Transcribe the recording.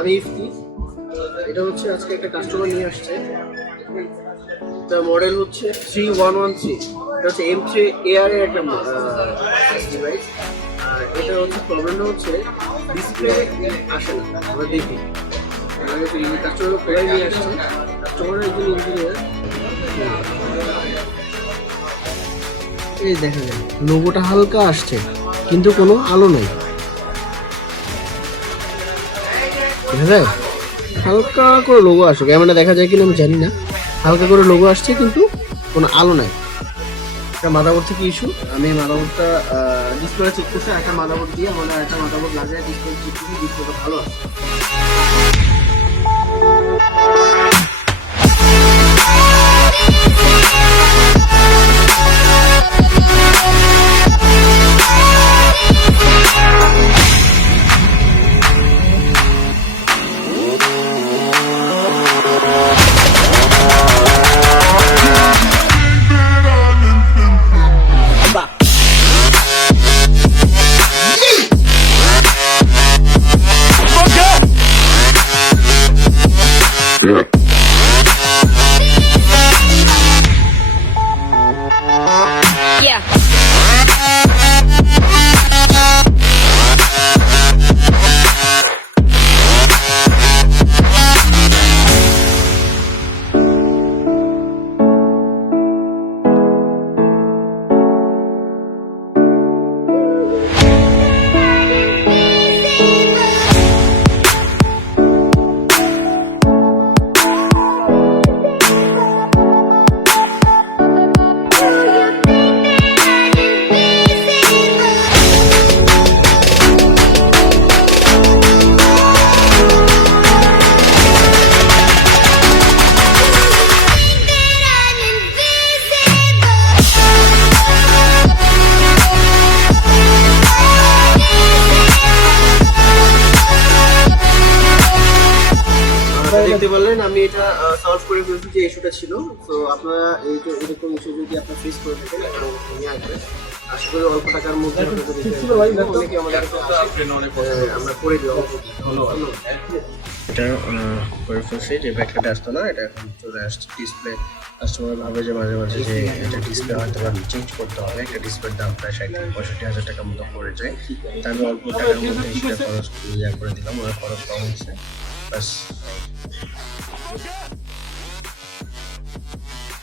আমি ইফতি। এটা হচ্ছে আজকে একটা কাস্টমার নিয়ে আসছে। এটা মডেল হচ্ছে 3113। এটা হচ্ছে M3 AR এর একটা ডিভাইস। আর এটা হচ্ছে প্রবলেমটা হচ্ছে ডিসপ্লে আসে না। আমরা দেখি কাস্টমার কোথায় নিয়ে আসছে, কাস্টমারের একজন ইঞ্জিনিয়ার। এই দেখা যায় লোগোটা হালকা আসছে কিন্তু কোনো আলো নাই। দেখা যায় হালকা করে লোগো আসে, ক্যামেরা দেখা যায় কিনা আমি জানি না। হালকা করে লোগো আসছে কিন্তু কোনো আলো নাই। একটা মাদারবোর্ড থেকে ইস্যু। আমি মাদারবোর্ডটা ডিসপ্লে চেক করছি, একটা মাদারবোর্ড দিয়ে মানে একটা মাদারবোর্ড লাগিয়ে ডিসপ্লে চেক করছি, ডিসপ্লেটা ভালো আছে। দেখতে পারলেন আমি এটা সলভ করে ফেলছি যে ইস্যুটা ছিল। তো আপনারা এরকম ইস্যু যদি আপনার ফেস করে থাকেন এটা অবশ্যই নিয়ে আসবেন। আশা করি অল্প টাকার মধ্যে অনেকে আমাদের আমরা করে দিই। এটা করে ফেলছি যে ব্যাকলাইট আসতো না, এটা এখন চলে আসছে। ডিসপ্লে কাস্টমার ভাবে যে মাঝে মাঝে যে এটা ডিসপ্লে হয়তো চেঞ্জ করতে হবে, একটা ডিসপ্লের দাম প্রায় 60-65 হাজার টাকার মতো পড়ে যায়। তা আমি অল্প টাকার মধ্যে সেটা খরচ করে দিলাম, ওরা খরচ কম হচ্ছে। Bas.